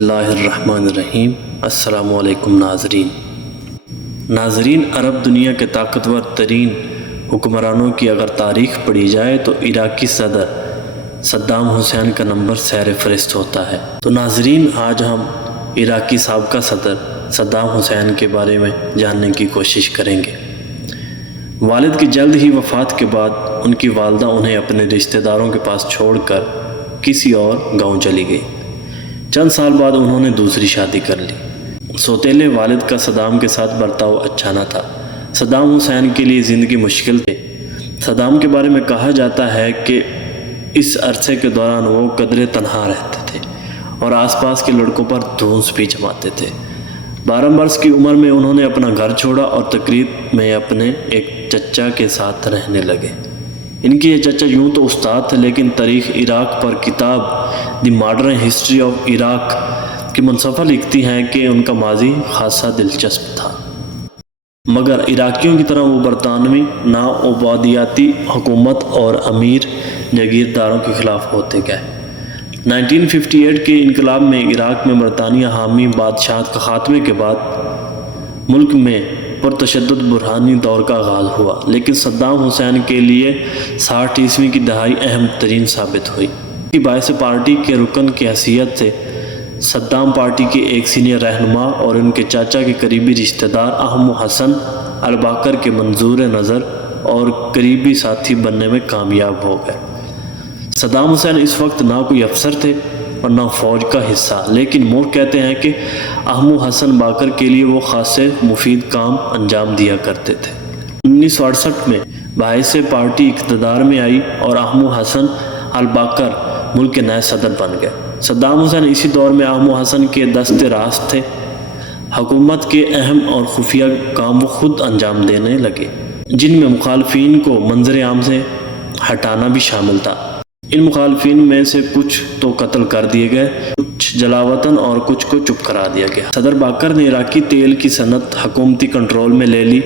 اللہ الرحمن الرحیم۔ السلام علیکم ناظرین، عرب دنیا کے طاقتور ترین حکمرانوں کی اگر تاریخ پڑھی جائے تو عراقی صدر صدام حسین کا نمبر سیر فہرست ہوتا ہے۔ تو ناظرین، آج ہم عراقی سابقہ صدر صدام حسین کے بارے میں جاننے کی کوشش کریں گے۔ والد کی جلد ہی وفات کے بعد ان کی والدہ انہیں اپنے رشتہ داروں کے پاس چھوڑ کر کسی اور گاؤں چلی گئی۔ چند سال بعد انہوں نے دوسری شادی کر لی۔ سوتیلے والد کا صدام کے ساتھ برتاؤ اچھا نہ تھا۔ صدام حسین کے لیے زندگی مشکل تھی۔ صدام کے بارے میں کہا جاتا ہے کہ اس عرصے کے دوران وہ قدرے تنہا رہتے تھے اور آس پاس کے لڑکوں پر دھونس بھی جماتے تھے۔ 12 برس کی عمر میں انہوں نے اپنا گھر چھوڑا اور تقریب میں اپنے ایک چچا کے ساتھ رہنے لگے۔ ان کی یہ چچا یوں تو استاد تھے، لیکن تاریخ عراق پر کتاب the modern history of Iraq کی منصفہ لکھتی ہیں کہ ان کا ماضی خاصا دلچسپ تھا، مگر عراقیوں کی طرح وہ برطانوی ناآبادیاتی حکومت اور امیر جاگیرداروں کے خلاف ہوتے گئے۔ 1958 کے انقلاب میں عراق میں برطانیہ حامی بادشاہت کے خاتمے کے بعد ملک میں پرتشدد بحرانی دور کا آغاز ہوا، لیکن صدام حسین کے لیے 60 کی دہائی اہم ترین ثابت ہوئی۔ کی باعث پارٹی کے رکن کی حیثیت سے صدام پارٹی کے ایک سینئر رہنما اور ان کے چاچا کے قریبی رشتہ دار احمد حسن الباقر کے منظور نظر اور قریبی ساتھی بننے میں کامیاب ہو گئے۔ صدام حسین اس وقت نہ کوئی افسر تھے اور نہ فوج کا حصہ، لیکن مور کہتے ہیں کہ احمد حسن باقر کے لیے وہ خاصے مفید کام انجام دیا کرتے تھے۔ 1968 میں باعث پارٹی اقتدار میں آئی اور احمد حسن الباقر ملک کے نئے صدر بن گئے۔ صدام حسین اسی دور میں احمد حسن کے دست راست تھے۔ حکومت کے اہم اور خفیہ کام وہ خود انجام دینے لگے، جن میں مخالفین کو منظر عام سے ہٹانا بھی شامل تھا۔ ان مخالفین میں سے کچھ تو قتل کر دیے گئے، کچھ جلاوطن اور کچھ کو چپ کرا دیا گیا۔ صدر باقر نے عراقی تیل کی صنعت حکومتی کنٹرول میں لے لی،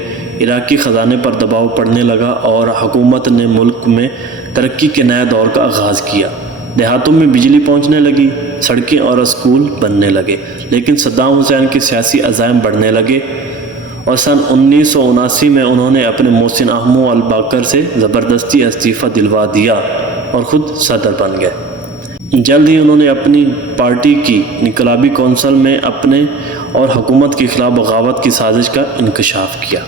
عراقی خزانے پر دباؤ پڑنے لگا اور حکومت نے ملک میں ترقی کے نئے دور کا آغاز کیا۔ دیہاتوں میں بجلی پہنچنے لگی، سڑکیں اور اسکول بننے لگے، لیکن صدام حسین کے سیاسی عزائم بڑھنے لگے اور سن 1979 میں انہوں نے اپنے محسن احمد الباقر سے زبردستی استعفیٰ دلوا دیا اور خود صدر بن گئے۔ جلد ہی انہوں نے اپنی پارٹی کی انقلابی کونسل میں اپنے اور حکومت کے خلاف بغاوت کی سازش کا انکشاف کیا۔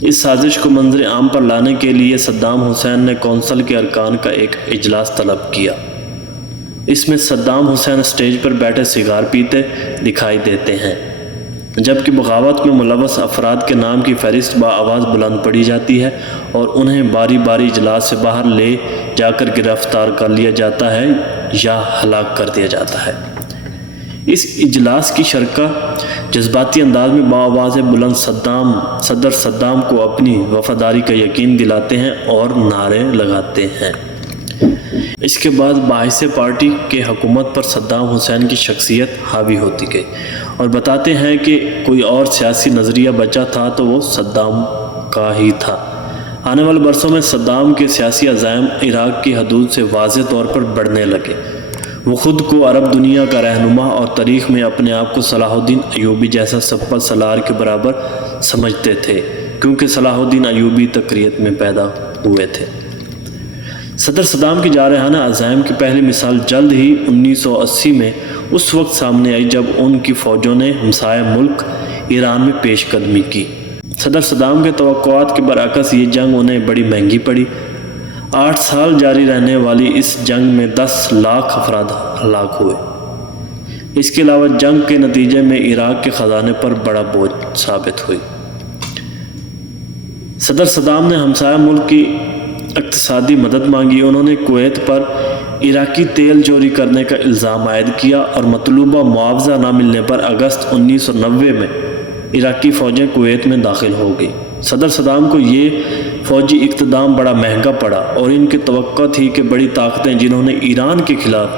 اس سازش کو منظر عام پر لانے کے لیے صدام حسین نے کونسل کے ارکان کا ایک اجلاس طلب کیا۔ اس میں صدام حسین اسٹیج پر بیٹھے سگار پیتے دکھائی دیتے ہیں، جبکہ بغاوت میں ملوث افراد کے نام کی فہرست بآواز بلند پڑھی جاتی ہے اور انہیں باری باری اجلاس سے باہر لے جا کر گرفتار کر لیا جاتا ہے یا ہلاک کر دیا جاتا ہے۔ اس اجلاس کی شرکاء جذباتی انداز میں بآواز بلند صدر صدام کو اپنی وفاداری کا یقین دلاتے ہیں اور نعرے لگاتے ہیں۔ اس کے بعد باعث پارٹی کے حکومت پر صدام حسین کی شخصیت حاوی ہوتی گئی اور بتاتے ہیں کہ کوئی اور سیاسی نظریہ بچا تھا تو وہ صدام کا ہی تھا۔ آنے والے برسوں میں صدام کے سیاسی عزائم عراق کی حدود سے واضح طور پر بڑھنے لگے۔ وہ خود کو عرب دنیا کا رہنما اور تاریخ میں اپنے آپ کو صلاح الدین ایوبی جیسا سپہ سالار کے برابر سمجھتے تھے، کیونکہ صلاح الدین ایوبی تکریت میں پیدا ہوئے تھے۔ صدر صدام کے جارحانہ عزائم کی پہلی مثال جلد ہی 1980 میں اس وقت سامنے آئی جب ان کی فوجوں نے ہمسایہ ملک ایران میں پیش قدمی کی۔ صدر صدام کے توقعات کے برعکس یہ جنگ انہیں بڑی مہنگی پڑی۔ 8 سال جاری رہنے والی اس جنگ میں 10 لاکھ افراد ہلاک ہوئے۔ اس کے علاوہ جنگ کے نتیجے میں عراق کے خزانے پر بڑا بوجھ ثابت ہوئی۔ صدر صدام نے ہمسایہ ملک کی اقتصادی مدد مانگی۔ انہوں نے کویت پر عراقی تیل چوری کرنے کا الزام عائد کیا اور مطلوبہ معاوضہ نہ ملنے پر اگست 1990 میں عراقی فوجیں کویت میں داخل ہو گئی۔ صدر صدام کو یہ فوجی اقتدام بڑا مہنگا پڑا اور ان کی توقع تھی کہ بڑی طاقتیں جنہوں نے ایران کے خلاف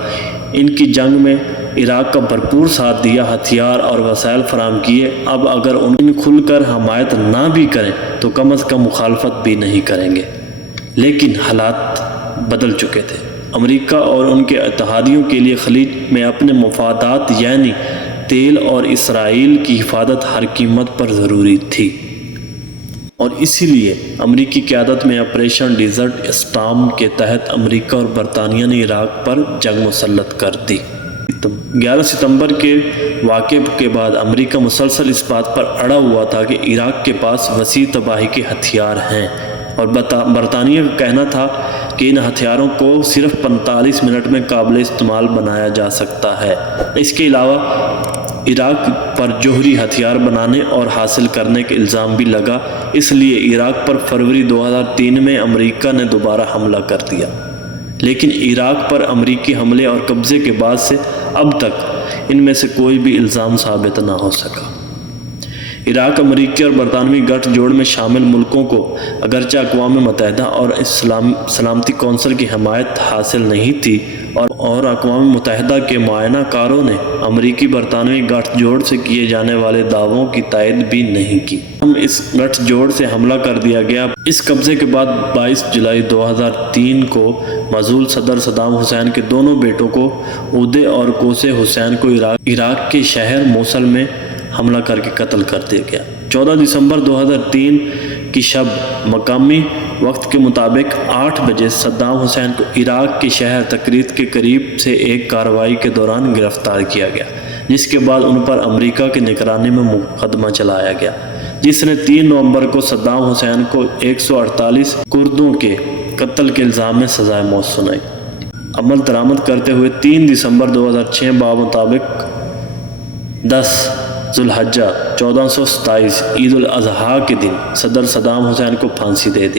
ان کی جنگ میں عراق کا بھرپور ساتھ دیا، ہتھیار اور وسائل فراہم کیے، اب اگر ان کھل کر حمایت نہ بھی کریں تو کم از کم مخالفت بھی نہیں کریں گے۔ لیکن حالات بدل چکے تھے۔ امریکہ اور ان کے اتحادیوں کے لیے خلیج میں اپنے مفادات یعنی تیل اور اسرائیل کی حفاظت ہر قیمت پر ضروری تھی، اور اسی لیے امریکی قیادت میں آپریشن ڈیزرٹ اسٹارم کے تحت امریکہ اور برطانیہ نے عراق پر جنگ مسلط کر دی۔ 11 ستمبر کے واقعے کے بعد امریکہ مسلسل اس بات پر اڑا ہوا تھا کہ عراق کے پاس وسیع تباہی کے ہتھیار ہیں، اور برطانیہ کا کہنا تھا کہ ان ہتھیاروں کو صرف 45 منٹ میں قابل استعمال بنایا جا سکتا ہے۔ اس کے علاوہ عراق پر جوہری ہتھیار بنانے اور حاصل کرنے کے الزام بھی لگا، اس لیے عراق پر فروری 2003 میں امریکہ نے دوبارہ حملہ کر دیا، لیکن عراق پر امریکی حملے اور قبضے کے بعد سے اب تک ان میں سے کوئی بھی الزام ثابت نہ ہو سکا۔ عراق امریکی اور برطانوی گٹھ جوڑ میں شامل ملکوں کو اگرچہ اقوام متحدہ اور سلامتی کونسل کی حمایت حاصل نہیں تھی، اور اقوام متحدہ کے معائنہ کاروں نے امریکی برطانوی گٹھ جوڑ سے کیے جانے والے دعووں کی تائید بھی نہیں کی۔ اس گٹھ جوڑ سے حملہ کر دیا گیا۔ اس قبضے کے بعد 22 جولائی 2003 کو معزول صدر صدام حسین کے دونوں بیٹوں کو عودے اور کوسے حسین کو عراق کے شہر موصل میں حملہ کر کے قتل کر دیا گیا۔ 14 دسمبر 2003 کی شب مقامی وقت کے مطابق 8 بجے صدام حسین کو عراق کے شہر تکریت کے قریب سے ایک کارروائی کے دوران گرفتار کیا گیا، جس کے بعد ان پر امریکہ کی نگرانی میں مقدمہ چلایا گیا، جس نے 3 نومبر کو صدام حسین کو 148 کردوں کے قتل کے الزام میں سزائے موت سنائی۔ عمل درآمد کرتے ہوئے 3 دسمبر 2006 بمطابق 10 ذوالحجہ 1427 عید الاضحیٰ کے دن صدر صدام حسین کو پھانسی دے دی۔